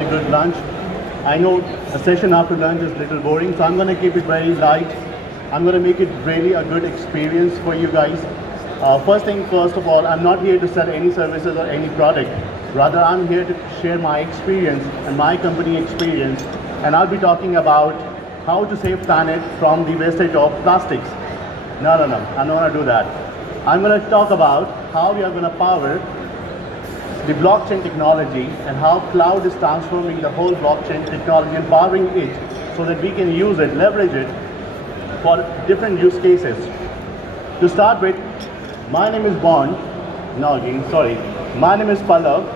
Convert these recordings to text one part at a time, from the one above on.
A good lunch. I know a session after lunch is a little boring, so I'm going to keep it very light. I'm going to make it really a good experience for you guys. First of all, I'm not here to sell any services or any product. Rather, I'm here to share my experience and my company experience, and I'll be talking about how to save planet from the wastage of plastics. No, I'm not going to do that. I'm going to talk about how we are going to power the blockchain technology and how cloud is transforming the whole blockchain technology and powering it so that we can use it, leverage it for different use cases. To start with, my name is my name is Pallav,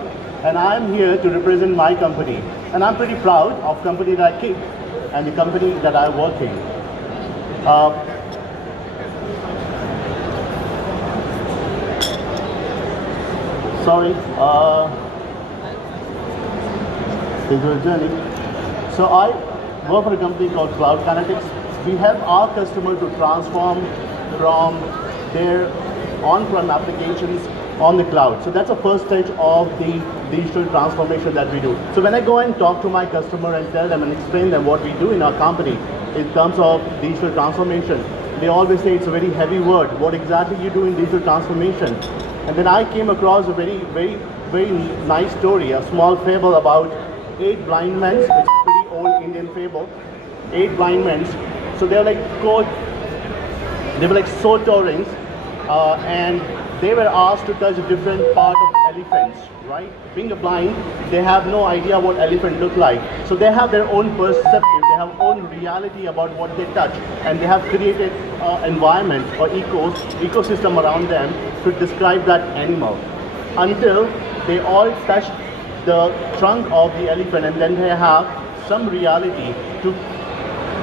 and I'm here to represent my company. And I'm pretty proud of the company that I keep and the company that I work in. Visual journey. So I work for a company called Kinetics. We help our customer to transform from their on-prem applications on the cloud. So that's the first stage of the digital transformation that we do. So when I go and talk to my customer and tell them and explain them what we do in our company in terms of digital transformation, they always say it's a very heavy word. What exactly you do in digital transformation? And then I came across a very nice story, a small fable about 8 blind men. It's a pretty old Indian fable. 8 blind men. So they were like sojournings, and they were asked to touch a different part of elephants, right? Being a blind, they have no idea what elephant look like. So they have their own perspective, they have own reality about what they touch, and they have created environment or ecosystem around them to describe that animal until they all touch the trunk of the elephant, and then they have some reality to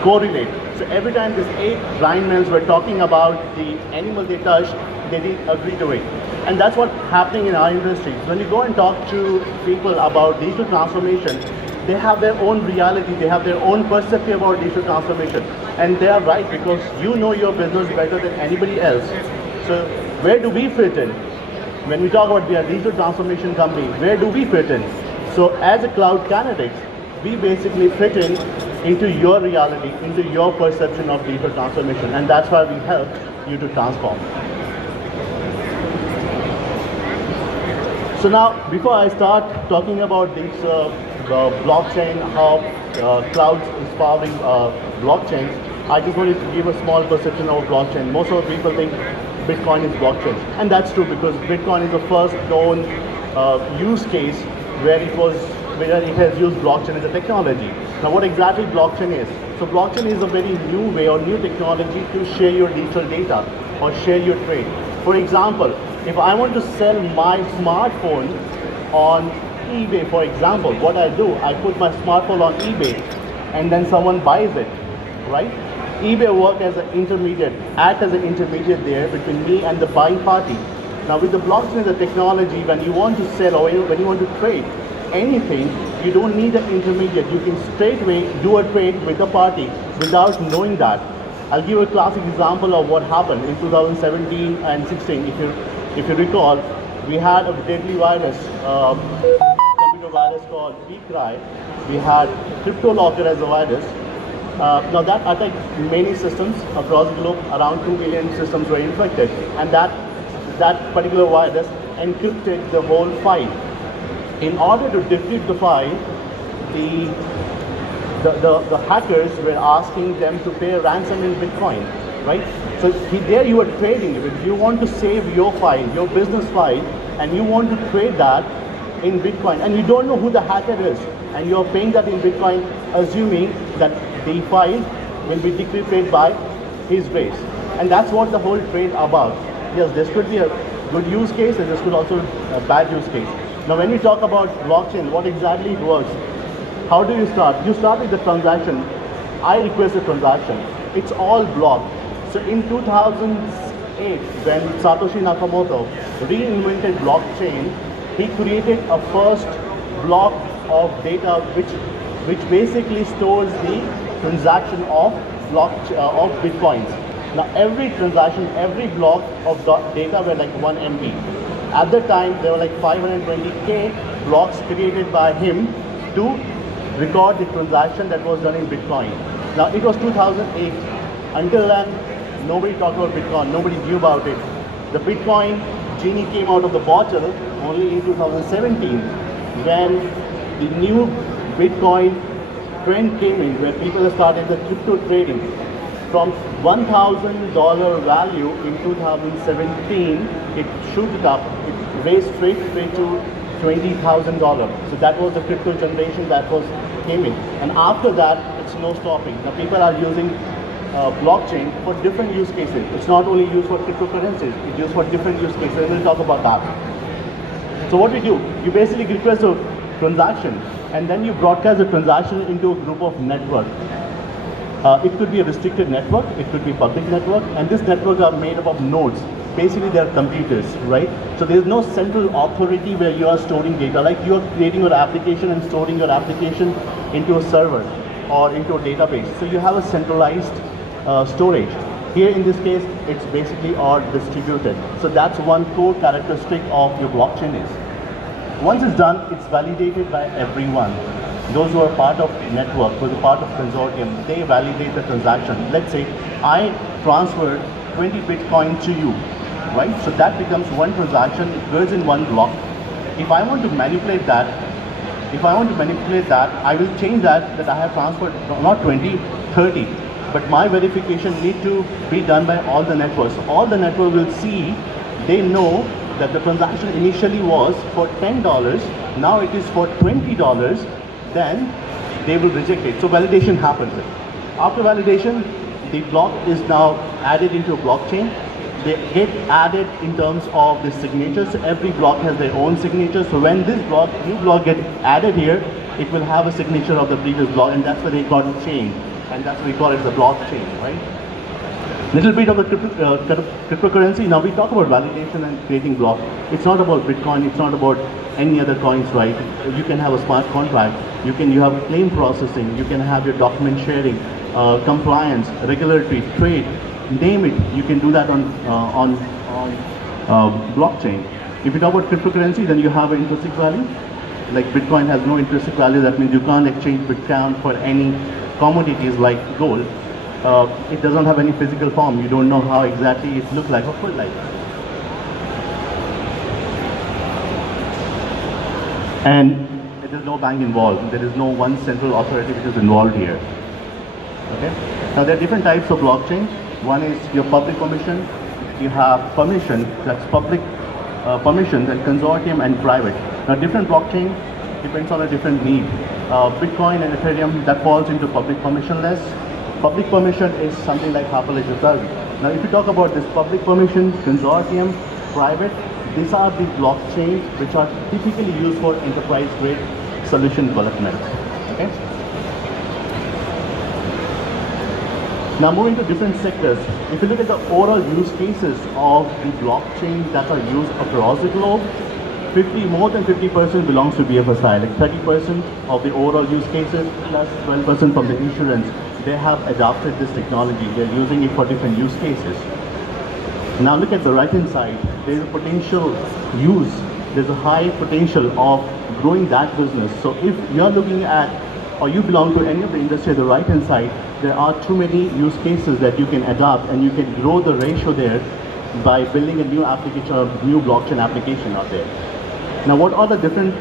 correlate. So every time these 8 blind men were talking about the animal they touched, they didn't agree to it. And that's what's happening in our industry. When you go and talk to people about digital transformation, they have their own reality, they have their own perspective about digital transformation. And they are right, because you know your business better than anybody else. So where do we fit in? When we talk about we are a digital transformation company, where do we fit in? So as a Cloud Kinetics, we basically fit in into your reality, into your perception of digital transformation, and that's why we help you to transform. So now, before I start talking about this blockchain, how clouds is powering blockchain, I just wanted to give a small perception of blockchain. Most of the people think Bitcoin is blockchain, and that's true because Bitcoin is the first known use case where it has used blockchain as a technology. Now, what exactly blockchain is? So blockchain is a very new way or new technology to share your digital data or share your trade. For example, if I want to sell my smartphone on eBay, for example, what I do, I put my smartphone on eBay and then someone buys it, right? eBay works as an intermediate, act as an intermediate there between me and the buying party. Now with the blockchain as a technology, when you want to sell or when you want to trade anything, you don't need an intermediate. You can straightway do a trade with a party without knowing that. I'll give you a classic example of what happened in 2017 and 16. If you recall, we had a deadly virus, computer virus called eCry. We had CryptoLocker as a virus. Now that attacked many systems across the globe. Around 2 million systems were infected, and that particular virus encrypted the whole file. In order to decrypt the file, the hackers were asking them to pay a ransom in Bitcoin, right? So there you are trading. If you want to save your file, your business file, and you want to trade that in Bitcoin, and you don't know who the hacker is, and you're paying that in Bitcoin, assuming that the file will be decrypted by his grace. And that's what the whole trade about. Yes, this could be a good use case, and this could also be a bad use case. Now when we talk about blockchain, what exactly it works? How do you start? You start with the transaction. I request a transaction. It's all blocked. So in 2008, when Satoshi Nakamoto reinvented blockchain, he created a first block of data which basically stores the transaction of Bitcoins. Now every transaction, every block of data were like 1 MB. At the time, there were like 520K blocks created by him to record the transaction that was done in Bitcoin. Now it was 2008. Until then, nobody talked about Bitcoin. Nobody knew about it. The Bitcoin genie came out of the bottle only in 2017 when the new Bitcoin trend came in, where people started the crypto trading. From $1,000 value in 2017, it shooted up. It raised straight to $20,000. So that was the crypto generation that came in. And after that, it's no stopping. Now people are using blockchain for different use cases. It's not only used for cryptocurrencies, it's used for different use cases, and we'll talk about that. So what we do, you basically request a transaction, and then you broadcast the transaction into a group of network. It could be a restricted network, it could be public network, and this network are made up of nodes. Basically, they are computers, right? So there's no central authority where you are storing data, like you are creating your application and storing your application into a server or into a database. So you have a centralized storage. Here in this case, it's basically all distributed. So that's one core characteristic of your blockchain is. Once it's done, it's validated by everyone. Those who are part of network, who are part of consortium, they validate the transaction. Let's say I transferred 20 Bitcoin to you, right? So that becomes one transaction, it goes in one block. If I want to manipulate that, I will change that I have transferred not 20, 30. But my verification need to be done by all the networks. All the network will see, they know that the transaction initially was for $10, now it is for $20, then they will reject it. So validation happens. After validation, the block is now added into a blockchain. They get added in terms of the signatures. So every block has their own signature. So when this new block gets added here, it will have a signature of the previous block, and that's where they got it changed. And that's why we call it the blockchain, right? Little bit of the cryptocurrency. Now we talk about validation and creating blocks. It's not about Bitcoin, it's not about any other coins, right? You can have a smart contract, you have claim processing, you can have your document sharing, compliance, regulatory, trade, name it. You can do that on blockchain. If you talk about cryptocurrency, then you have an intrinsic value. Like Bitcoin has no intrinsic value, that means you can't exchange Bitcoin for any commodities like gold. It doesn't have any physical form. You don't know how exactly it looks like or feel like. And there is no bank involved. There is no one central authority which is involved here. Okay. Now there are different types of blockchain. One is your public permission. You have permission, that's public permission, then consortium and private. Now different blockchain depends on a different need. Bitcoin and Ethereum, that falls into public permissionless. Public permission is something like Hyperledger service. Now if you talk about this public permission, consortium, private, these are the blockchains which are typically used for enterprise grade solution development. Okay. Now moving to different sectors. If you look at the overall use cases of the blockchain that are used across the globe, more than 50% belongs to BFSI, like 30% of the overall use cases plus 12% from the insurance. They have adopted this technology. They're using it for different use cases. Now look at the right hand side. There's a potential use. There's a high potential of growing that business. So if you're looking at, or you belong to any of the industry at the right hand side, there are too many use cases that you can adopt, and you can grow the ratio there by building a new application or new blockchain application out there. Now what are the different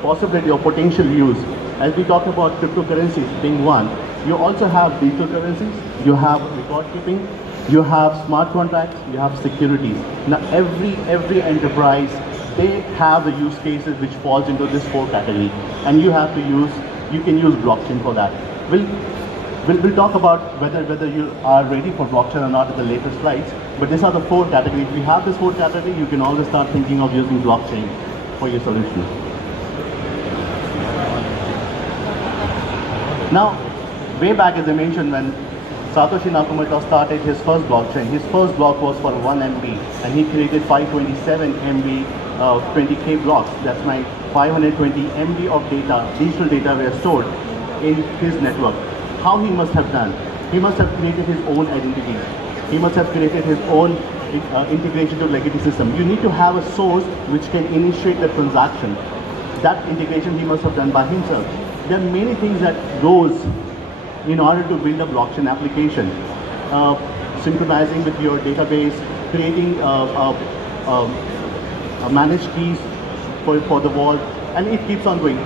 possibility or potential use? As we talk about cryptocurrencies being one, you also have digital currencies, you have record keeping, you have smart contracts, you have securities. Now every enterprise, they have the use cases which falls into this four category, and you can use blockchain for that. We'll talk about whether you are ready for blockchain or not in the later slides, but these are the four categories. If you have this four category, you can always start thinking of using blockchain for your solution. Now, way back, as I mentioned, when Satoshi Nakamoto started his first blockchain, his first block was for 1 MB, and he created 527 MB 20K blocks. That's my 520 MB of data, digital data were stored in his network. How he must have done? He must have created his own identity. He must have created his own integration to legacy system. You need to have a source which can initiate the transaction. That integration he must have done by himself. there are many things that goes in order to build a blockchain application. Synchronizing with your database, creating managed keys for the vault, and it keeps on going.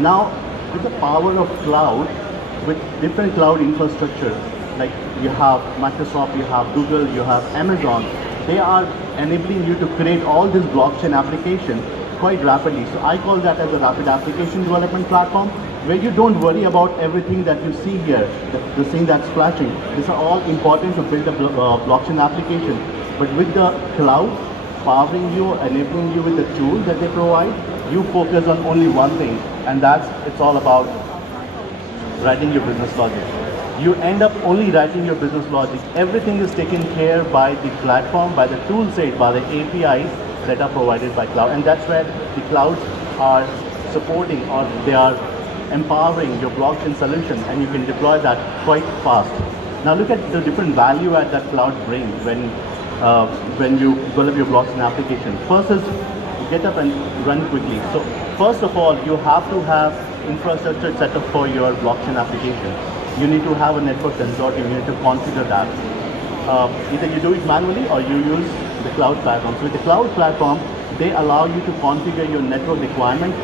Now, with the power of cloud, with different cloud infrastructure, like you have Microsoft, you have Google, you have Amazon, they are enabling you to create all this blockchain application quite rapidly. So I call that as a rapid application development platform, where you don't worry about everything that you see here, the thing that's flashing. These are all important to build a blockchain application. But with the cloud powering you, enabling you with the tools that they provide, you focus on only one thing, and it's all about writing your business logic. You end up only writing your business logic. Everything is taken care by the platform, by the tool set, by the APIs that are provided by cloud, and that's where the clouds are supporting, or they are empowering your blockchain solution, and you can deploy that quite fast. Now look at the different value add that cloud brings when you develop your blockchain application. First is get up and run quickly. So first of all, you have to have infrastructure set up for your blockchain application. You need to have a network consortium. You need to configure that. Either you do it manually or you use the cloud platform. So with the cloud platform, they allow you to configure your network requirement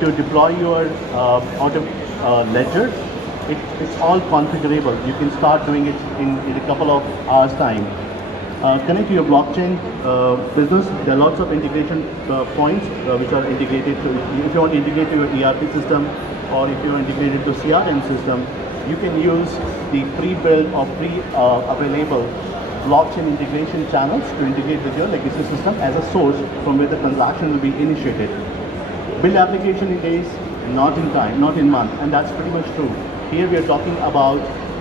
to deploy your auto ledger. It's all configurable. You can start doing it in a couple of hours time. Connect to your blockchain business. There are lots of integration points which are integrated to, if you want to integrate to your ERP system, or if you want to integrate it to CRM system, you can use the pre-built or pre-available blockchain integration channels to integrate with your legacy system as a source from where the transaction will be initiated. Build application in days, not in time, not in months, and that's pretty much true. Here we are talking about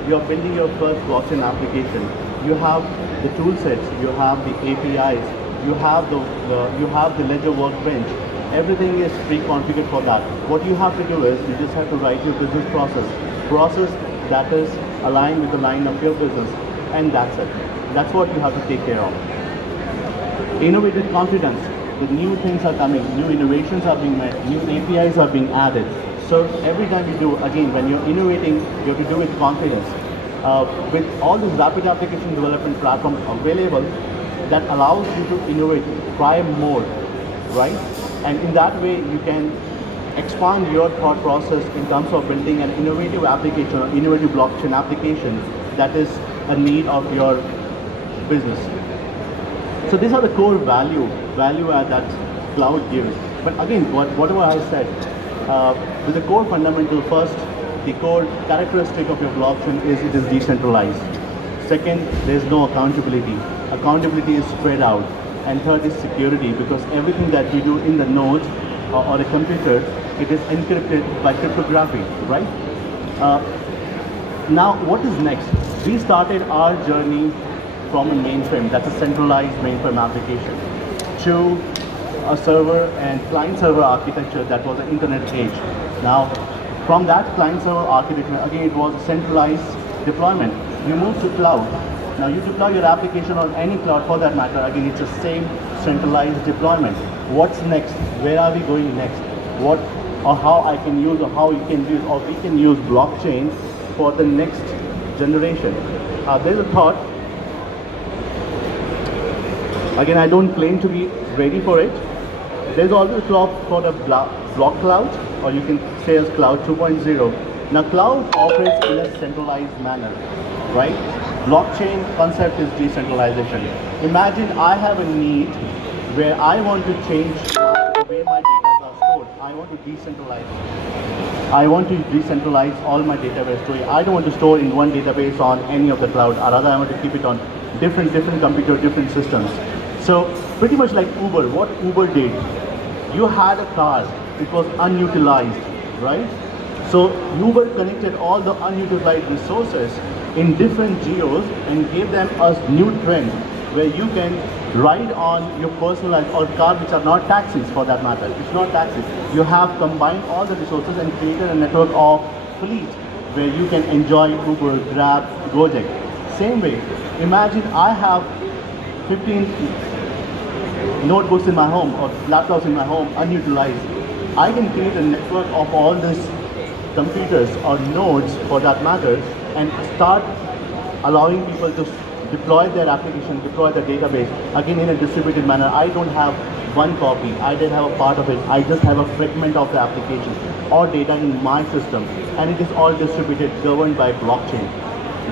you're building your first blockchain application. You have the tool sets, you have the APIs, you have the ledger workbench. Everything is pre-configured for that. What you have to do is you just have to write your business process that is aligned with the line of your business, and that's it. That's what you have to take care of. Innovate with confidence. The new things are coming, new innovations are being made, new APIs are being added. So every time you do, again, when you're innovating, you have to do it with confidence. With all this rapid application development platform available, that allows you to innovate, try more, right? And in that way, you can expand your thought process in terms of building an innovative application or innovative blockchain application that is a need of your business. So these are the core value add that cloud gives. But again, whatever I said, with the core fundamental, first, the core characteristic of your blockchain is it is decentralized. Second, there is no accountability. Accountability is spread out. And third is security, because everything that you do in the nodes or a computer, it is encrypted by cryptography, right? Now, what is next? We started our journey from a mainframe, that's a centralized mainframe application, to a server and client-server architecture that was an internet age. Now, from that client-server architecture, again, it was a centralized deployment. You moved to cloud. Now, you deploy your application on any cloud for that matter. Again, it's the same centralized deployment. What's next? Where are we going next? What or how I can use, or how you can use, or we can use blockchain for the next generation? There's a thought. Again, I don't claim to be ready for it. There's always a talk for the block cloud, or you can say as cloud 2.0. Now, cloud operates in a centralized manner, right? Blockchain concept is decentralization. Imagine I have a need where I want to change the way my data are stored. I want to decentralize. I want to decentralize all my database storing. I don't want to store in one database on any of the cloud. Or rather, I want to keep it on different computer, different systems. So pretty much like Uber, what Uber did, you had a car, it was unutilized, right? So Uber connected all the unutilized resources in different geos and gave them a new trend where you can ride on your personalized or car which are not taxis for that matter. It's not taxis. You have combined all the resources and created a network of fleet where you can enjoy Uber, Grab, Gojek. Same way, imagine I have 15 notebooks in my home or laptops in my home unutilized. I can create a network of all these computers or nodes for that matter, and start allowing people to deploy their application, deploy the database, again in a distributed manner. I don't have one copy, I didn't have a part of it, I just have a fragment of the application or data in my system, and it is all distributed, governed by blockchain.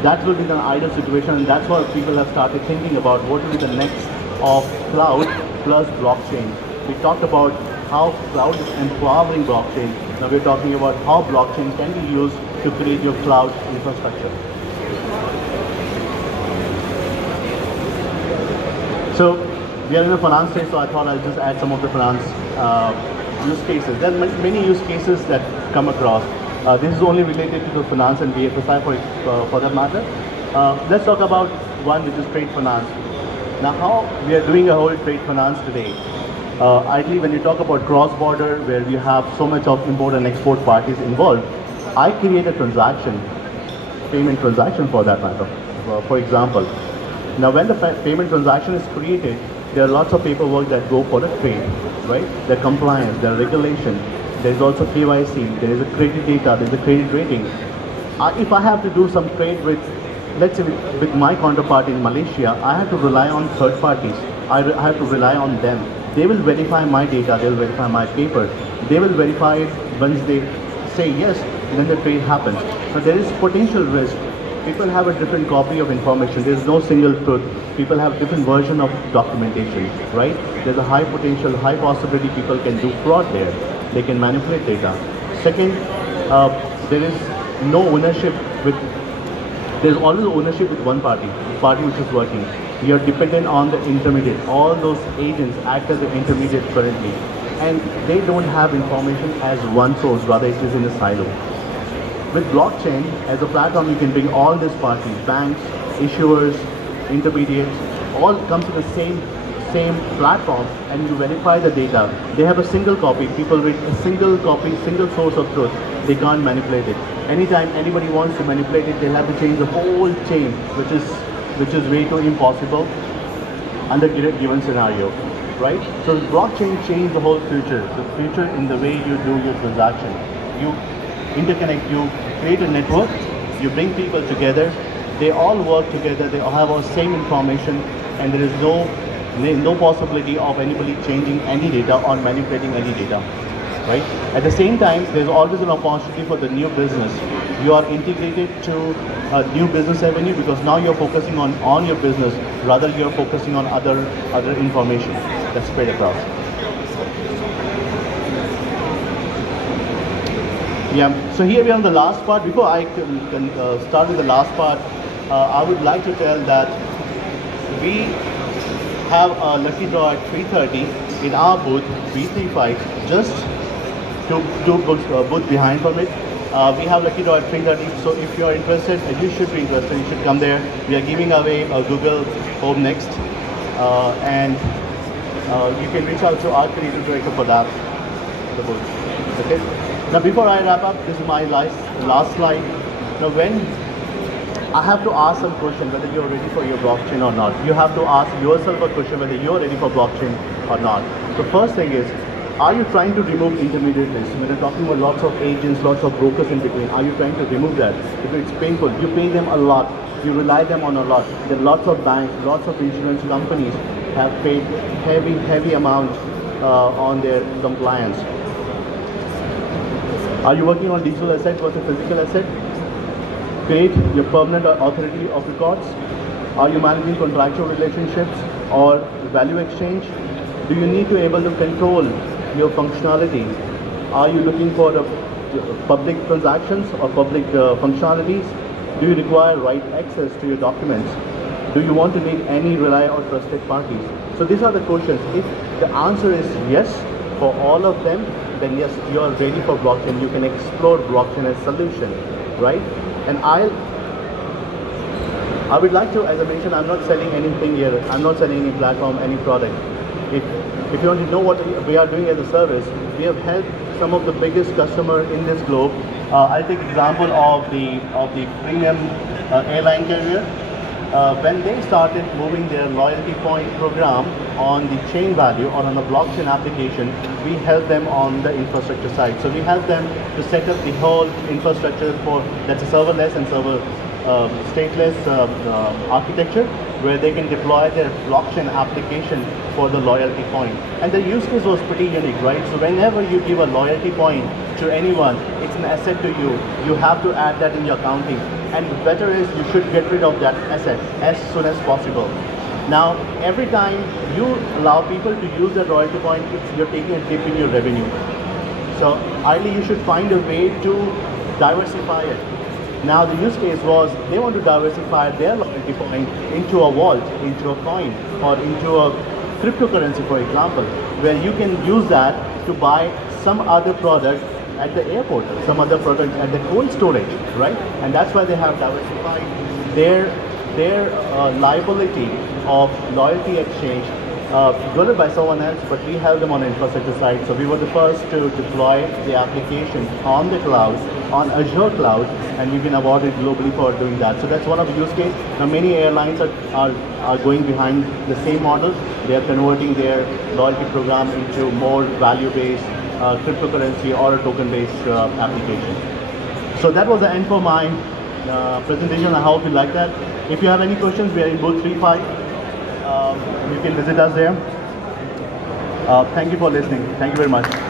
That will be the ideal situation, and that's what people have started thinking about. What will be the next of cloud plus blockchain? We talked about how cloud is empowering blockchain. Now we're talking about how blockchain can be used to create your cloud infrastructure. So we are in the finance stage, so I thought I'll just add some of the finance use cases. There are many use cases that come across. This is only related to the finance and BFSI for that matter. Let's talk about one, which is trade finance. Now, how we are doing a whole trade finance today. Ideally, when you talk about cross-border, where you have so much of import and export parties involved, I create a transaction, payment transaction for that matter. For example, now when the payment transaction is created, there are lots of paperwork that go for the trade, right? The compliance, the regulation. There is also KYC. There is a credit data. There is a credit rating. If I have to do some trade with, let's say, with my counterpart in Malaysia, I have to rely on third parties. I have to rely on them. They will verify my data. They will verify my paper. They will verify it once they say yes, then the trade happens. So there is potential risk. People have a different copy of information. There is no single truth. People have different version of documentation, right? There's a high potential, high possibility people can do fraud there. They can manipulate data. Second, there is no ownership with, there's always ownership with one party which is working. You're dependent on the intermediate. All those agents act as the intermediate currently. And they don't have information as one source, rather it is in a silo. With blockchain, as a platform, you can bring all these parties, banks, issuers, intermediates, all come to the same platform, and you verify the data. They have a single copy. People read a single copy, single source of truth. They can't manipulate it. Anytime anybody wants to manipulate it, they'll have to change the whole chain, which is way too impossible under given scenario, right? So the blockchain changed the whole future. The future in the way you do your transaction. You interconnect, you create a network, you bring people together, they all work together, they all have the same information, and there is no possibility of anybody changing any data or manipulating any data, right? At the same time, there's always an opportunity for the new business. You are integrated to a new business avenue because now you're focusing on your business, rather you're focusing on other information that's spread across. Yeah, so here we are on the last part. Before I can start with the last part, I would like to tell that we have a lucky draw at 3:30 in our booth, B35, just two booths behind from it. We have lucky draw at 3:30, so if you are interested, you should be interested, you should come there. We are giving away a Google Home Next, and you can reach out to our creative director for that, the booth. Okay. Now before I wrap up, this is my last slide. Now when I have to ask some question whether you're ready for your blockchain or not. You have to ask yourself a question whether you're ready for blockchain or not. The first thing is, are you trying to remove intermediaries? When you're talking about lots of agents, lots of brokers in between, are you trying to remove that? If it's painful, you pay them a lot, you rely them on a lot. There are lots of banks, lots of insurance companies have paid heavy amount on their compliance. Are you working on digital asset versus physical asset? Create your permanent authority of records. Are you managing contractual relationships or value exchange? Do you need to be able to control your functionality? Are you looking for the public transactions or public functionalities? Do you require right access to your documents? Do you want to need any rely or trusted parties? So these are the questions. If the answer is yes for all of them, then yes, you are ready for blockchain. You can explore blockchain as solution, right? And I would like to, as I mentioned, I'm not selling anything here. I'm not selling any platform, any product. If you want to know what we are doing as a service, we have helped some of the biggest customers in this globe. I'll take example of the premium airline carrier. when they started moving their loyalty point program on the chain value or on a blockchain application, we help them on the infrastructure side. So we help them to set up the whole infrastructure for that's a serverless and server stateless architecture, where they can deploy their blockchain application for the loyalty point. And the use case was pretty unique, right? So whenever you give a loyalty point to anyone, it's an asset to you. You have to add that in your accounting. And better is you should get rid of that asset as soon as possible. Now, every time you allow people to use that loyalty point, you're taking a dip in your revenue. So ideally, you should find a way to diversify it. Now, the use case was they want to diversify their loyalty point into a vault, into a coin, or into a cryptocurrency, for example, where you can use that to buy some other product at the airport, some other product at the cold storage, right? And that's why they have diversified their liability of loyalty exchange delivered by someone else, but we held them on the infrastructure side. So we were the first to deploy the application on the cloud, on Azure cloud, and we've been awarded globally for doing that. So that's one of the use cases. Now many airlines are going behind the same model. They are converting their loyalty program into more value-based cryptocurrency or a token-based application. So that was the end for my presentation. I hope you like that. If you have any questions, we are in booth 3-5. You can visit us there. Thank you for listening. Thank you very much.